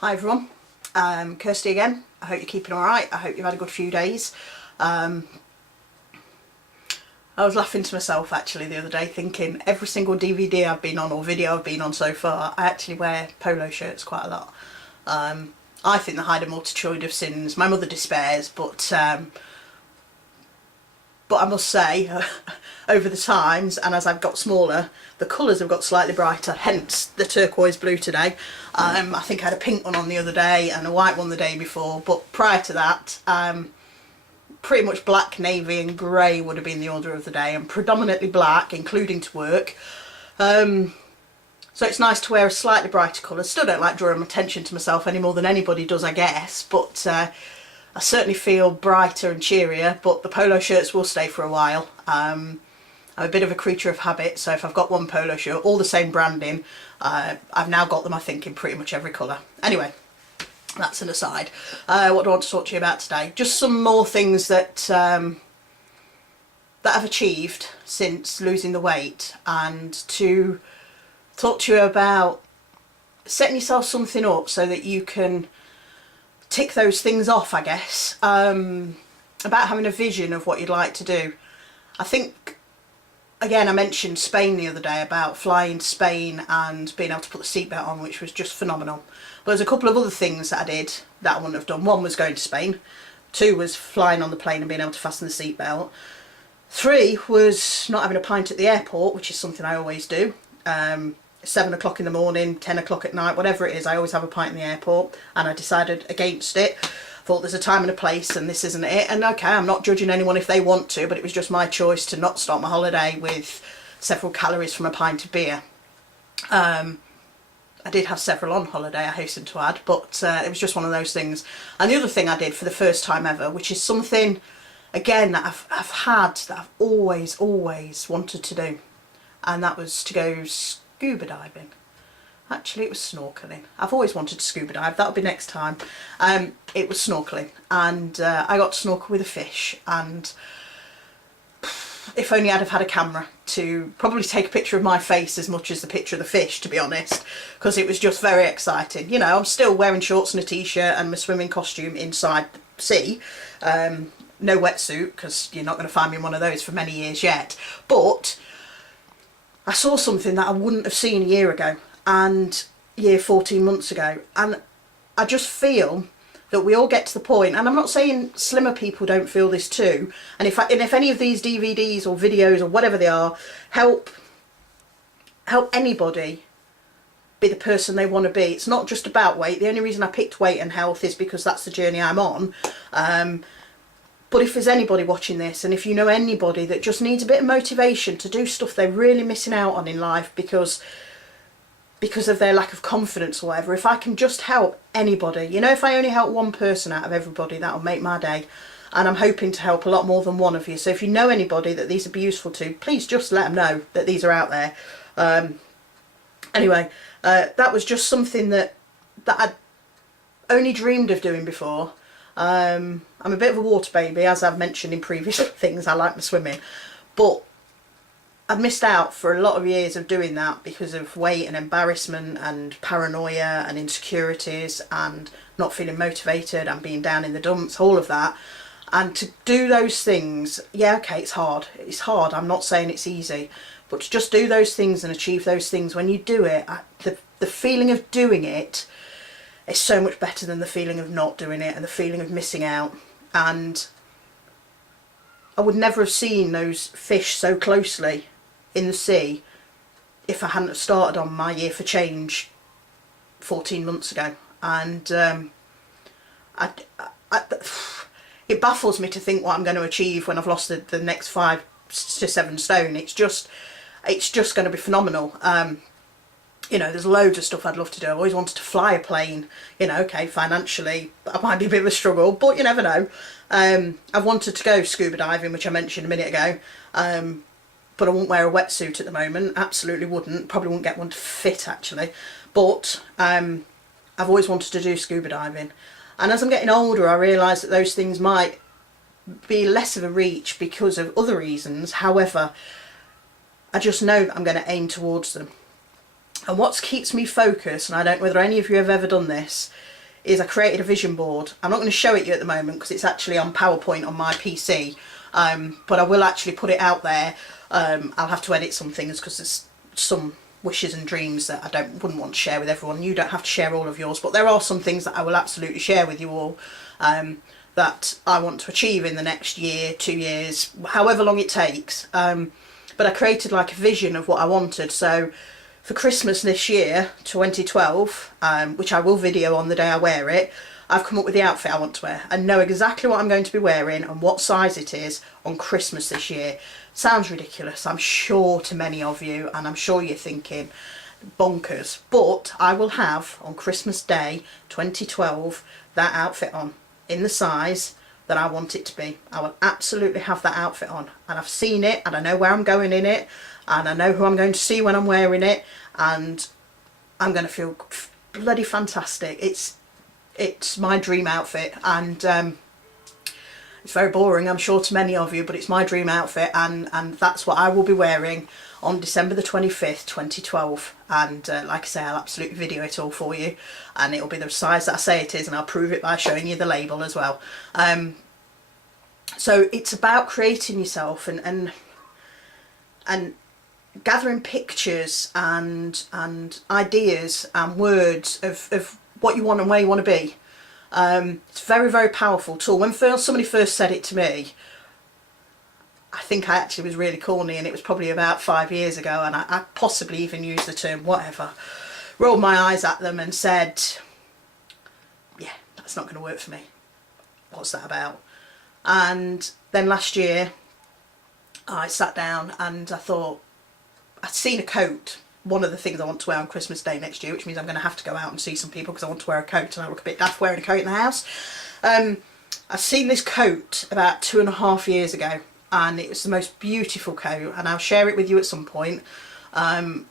Hi everyone, Kirsty again. I hope you're keeping alright. I hope you've had a good few days. I was laughing to myself actually the other day thinking every single DVD I've been on or video I've been on so far, I actually wear polo shirts quite a lot. I think they hide a multitude of sins. My mother despairs, but I must say, over the times and as I've got smaller, the colours have got slightly brighter, hence the turquoise blue today. I think I had a pink one on the other day and a white one the day before, but prior to that, pretty much black, navy and grey would have been the order of the day, and predominantly black, including to work. So it's nice to wear a slightly brighter colour. Still don't like drawing attention to myself any more than anybody does, I guess, but I certainly feel brighter and cheerier, but the polo shirts will stay for a while. I'm a bit of a creature of habit, so if I've got one polo shirt, all the same branding, I've now got them, I think, in pretty much every colour. Anyway, that's an aside. What do I want to talk to you about today? Just some more things that that I've achieved since losing the weight, and to talk to you about setting yourself something up so that you can tick those things off, I guess, about having a vision of what you'd like to do. I think, again, I mentioned Spain the other day, about flying to Spain and being able to put the seatbelt on, which was just phenomenal. But there's a couple of other things that I did that I wouldn't have done. One was going to Spain. 2 was flying on the plane and being able to fasten the seatbelt. 3 was not having a pint at the airport, which is something I always do. 7 o'clock in the morning, 10 o'clock at night, whatever it is, I always have a pint in the airport, and I decided against it. Thought there's a time and a place and this isn't it, and okay, I'm not judging anyone if they want to, but it was just my choice to not start my holiday with several calories from a pint of beer. I did have several on holiday, I hasten to add, but it was just one of those things. And the other thing I did for the first time ever, which is something, again, that I've always wanted to do, and that was to go scuba diving. Actually, it was snorkeling. I've always wanted to scuba dive. That'll be next time. It was snorkeling, and I got to snorkel with a fish, and if only I'd have had a camera to probably take a picture of my face as much as the picture of the fish, to be honest, because it was just very exciting. You know, I'm still wearing shorts and a t-shirt and my swimming costume inside the sea. No wetsuit, because you're not going to find me in one of those for many years yet. But I saw something that I wouldn't have seen a year ago, and 14 months ago, and I just feel that we all get to the point, and I'm not saying slimmer people don't feel this too, and if any of these DVDs or videos or whatever they are help anybody be the person they want to be. It's not just about weight. The only reason I picked weight and health is because that's the journey I'm on. But if there's anybody watching this, and if you know anybody that just needs a bit of motivation to do stuff they're really missing out on in life because of their lack of confidence or whatever, if I can just help anybody, you know, if I only help one person out of everybody, that'll make my day. And I'm hoping to help a lot more than one of you. So if you know anybody that these would be useful to, please just let them know that these are out there. Anyway, that was just something that I'd only dreamed of doing before. I'm a bit of a water baby, as I've mentioned in previous things. I like my swimming, but I've missed out for a lot of years of doing that because of weight and embarrassment and paranoia and insecurities and not feeling motivated and being down in the dumps, all of that. And to do those things, yeah, okay, it's hard. It's hard. I'm not saying it's easy, but to just do those things and achieve those things, when you do it, the feeling of doing it is so much better than the feeling of not doing it and the feeling of missing out. And I would never have seen those fish so closely in the sea if I hadn't have started on my year for change 14 months ago. And it baffles me to think what I'm going to achieve when I've lost the next 5 to 7 stone. It's just going to be phenomenal. You know, there's loads of stuff I'd love to do. I've always wanted to fly a plane. You know, okay, financially that might be a bit of a struggle, but you never know. I've wanted to go scuba diving, which I mentioned a minute ago, but I wouldn't wear a wetsuit at the moment. Absolutely wouldn't. Probably wouldn't get one to fit, actually. But I've always wanted to do scuba diving. And as I'm getting older, I realise that those things might be less of a reach because of other reasons. However, I just know that I'm going to aim towards them. And what keeps me focused, and I don't know whether any of you have ever done this, is I created a vision board. I'm not going to show it you at the moment because it's actually on PowerPoint on my PC, but I will actually put it out there. I'll have to edit some things because there's some wishes and dreams that I wouldn't want to share with everyone. You don't have to share all of yours, but there are some things that I will absolutely share with you all, that I want to achieve in the next year, 2 years, however long it takes. But I created like a vision of what I wanted. So for Christmas this year, 2012, which I will video on the day I wear it, I've come up with the outfit I want to wear. I know exactly what I'm going to be wearing and what size it is on Christmas this year. Sounds ridiculous, I'm sure, to many of you, and I'm sure you're thinking bonkers, but I will have on Christmas Day 2012 that outfit on in the size that I want it to be. I will absolutely have that outfit on, and I've seen it and I know where I'm going in it, and I know who I'm going to see when I'm wearing it, and I'm going to feel bloody fantastic. It's my dream outfit, and it's very boring, I'm sure, to many of you, but it's my dream outfit, and that's what I will be wearing on December the 25th, 2012. And like I say, I'll absolutely video it all for you, and it'll be the size that I say it is, and I'll prove it by showing you the label as well. So it's about creating yourself and gathering pictures and ideas and words of what you want and where you want to be. It's a very, very powerful tool. When somebody first said it to me, I think I actually was really corny, and it was probably about 5 years ago, and I possibly even used the term whatever, rolled my eyes at them and said, yeah, that's not going to work for me. What's that about? And then last year I sat down and I thought, I'd seen a coat, one of the things I want to wear on Christmas Day next year, which means I'm going to have to go out and see some people because I want to wear a coat and I look a bit daft wearing a coat in the house. I've seen this coat about 2.5 years ago, and it was the most beautiful coat, and I'll share it with you at some point. And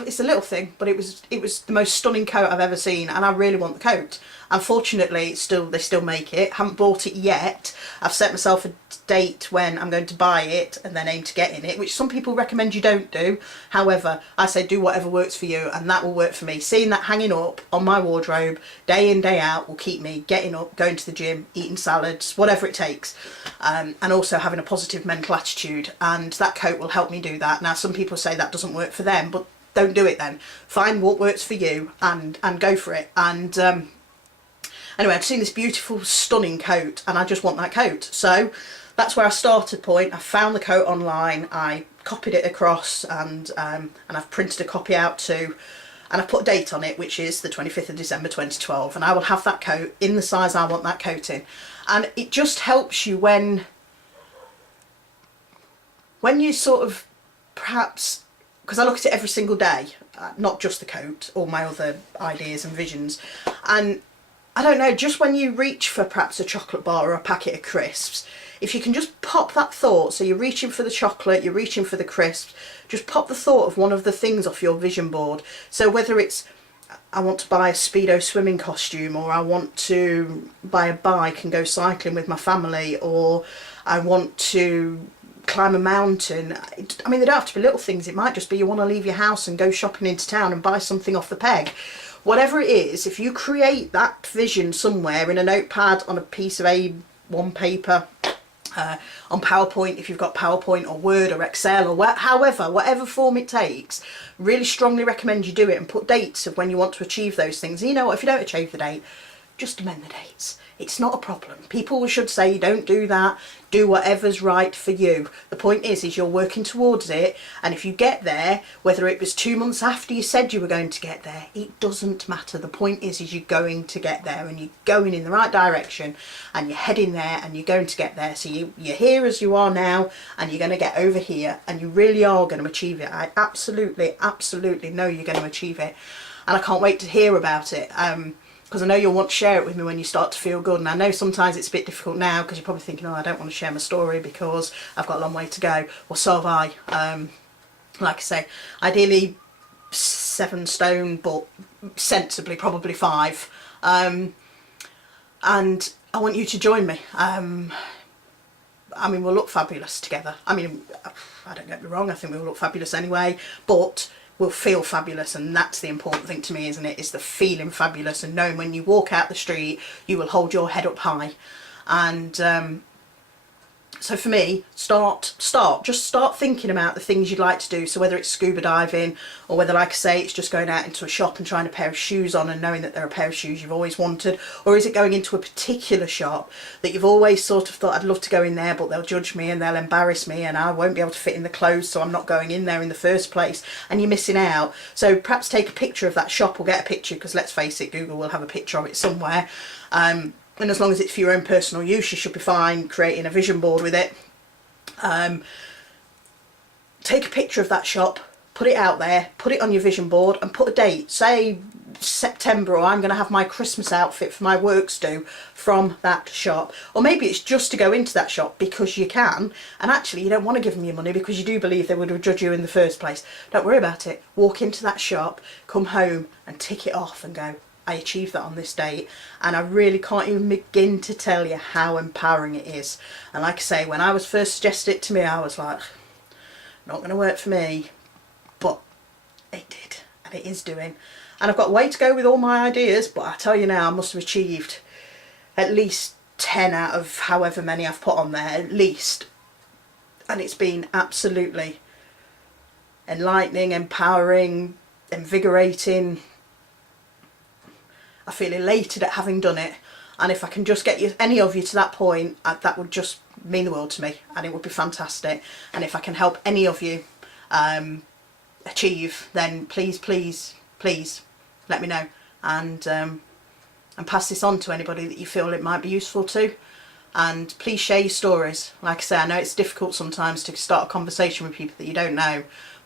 it's a little thing, but it was the most stunning coat I've ever seen, and I really want the coat. Unfortunately, they still make it. Haven't bought it yet. I've set myself a date when I'm going to buy it and then aim to get in it, which some people recommend you don't do. However, I say do whatever works for you, and that will work for me. Seeing that hanging up on my wardrobe day in, day out will keep me getting up, going to the gym, eating salads, whatever it takes, and also having a positive mental attitude, and that coat will help me do that. Now, some people say that doesn't work for them, but don't do it then. Find what works for you and go for it. And anyway, I've seen this beautiful, stunning coat, and I just want that coat. So that's where I started point. I found the coat online, I copied it across, and I've printed a copy out too, and I put a date on it, which is the 25th of December 2012, and I will have that coat in the size I want that coat in. And it just helps you when you sort of, perhaps, because I look at it every single day, not just the coat, all my other ideas and visions, and I don't know, just when you reach for perhaps a chocolate bar or a packet of crisps, if you can just pop that thought, so you're reaching for the chocolate, you're reaching for the crisps, just pop the thought of one of the things off your vision board. So whether it's, I want to buy a Speedo swimming costume, or I want to buy a bike and go cycling with my family, or I want to climb a mountain. I mean, they don't have to be little things. It might just be you want to leave your house and go shopping into town and buy something off the peg. Whatever it is, if you create that vision somewhere in a notepad, on a piece of A1 paper, on PowerPoint if you've got PowerPoint, or Word or Excel, or whatever form it takes, really strongly recommend you do it, and put dates of when you want to achieve those things. And you know what, if you don't achieve the date, just amend the dates. It's not a problem. People should say don't do that, do whatever's right for you. The point is you're working towards it, and if you get there, whether it was 2 months after you said you were going to get there, it doesn't matter. The point is you're going to get there, and you're going in the right direction, and you're heading there, and you're going to get there. So you're here as you are now, and you're going to get over here, and you really are going to achieve it. I absolutely know you're going to achieve it, and I can't wait to hear about it. Because I know you'll want to share it with me when you start to feel good, and I know sometimes it's a bit difficult now because you're probably thinking, oh, I don't want to share my story because I've got a long way to go. Well, so have I. Like I say, ideally 7 stone, but sensibly probably 5. And I want you to join me. I mean, we'll look fabulous together. I mean, I don't get me wrong, I think we'll look fabulous anyway, but will feel fabulous, and that's the important thing to me, isn't it? Is the feeling fabulous and knowing when you walk out the street you will hold your head up high. And so for me, just start thinking about the things you'd like to do. So whether it's scuba diving, or whether, like I say, it's just going out into a shop and trying a pair of shoes on and knowing that they're a pair of shoes you've always wanted, or is it going into a particular shop that you've always sort of thought, I'd love to go in there, but they'll judge me and they'll embarrass me and I won't be able to fit in the clothes, so I'm not going in there in the first place, and you're missing out. So perhaps take a picture of that shop, or get a picture, because let's face it, Google will have a picture of it somewhere. And as long as it's for your own personal use, you should be fine creating a vision board with it. Take a picture of that shop, put it out there, put it on your vision board, and put a date. Say September, or I'm going to have my Christmas outfit for my works do from that shop. Or maybe it's just to go into that shop because you can, and actually you don't want to give them your money because you do believe they would have judged you in the first place. Don't worry about it. Walk into that shop, come home and tick it off and go, I achieved that on this date. And I really can't even begin to tell you how empowering it is. And like I say, when I was first suggested it to me, I was like, not going to work for me, but it did, and it is doing. And I've got a way to go with all my ideas, but I tell you now, I must have achieved at least 10 out of however many I've put on there, at least. And it's been absolutely enlightening, empowering, invigorating. I feel elated at having done it, and if I can just get you, any of you, to that point, that would just mean the world to me, and it would be fantastic. And if I can help any of you achieve, then please, please, please let me know, and pass this on to anybody that you feel it might be useful to. And please share your stories. Like I say, I know it's difficult sometimes to start a conversation with people that you don't know,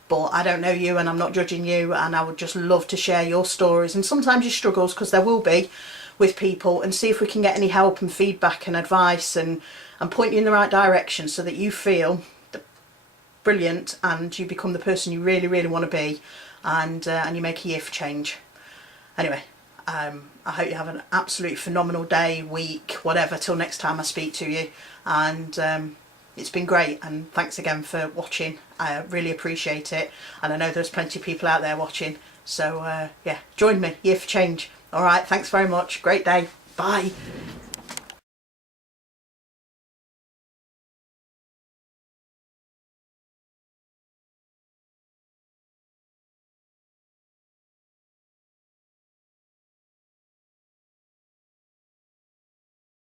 but I don't know you and I'm not judging you, and I would just love to share your stories and sometimes your struggles, because there will be, with people, and see if we can get any help and feedback and advice, and point you in the right direction so that you feel brilliant and you become the person you really, really want to be, and you make a year for change. Anyway, I hope you have an absolutely phenomenal day, week, whatever, till next time I speak to you. And it's been great, and thanks again for watching. I really appreciate it, and I know there's plenty of people out there watching, so yeah, join me, Year for Change. Alright, thanks very much, great day, bye.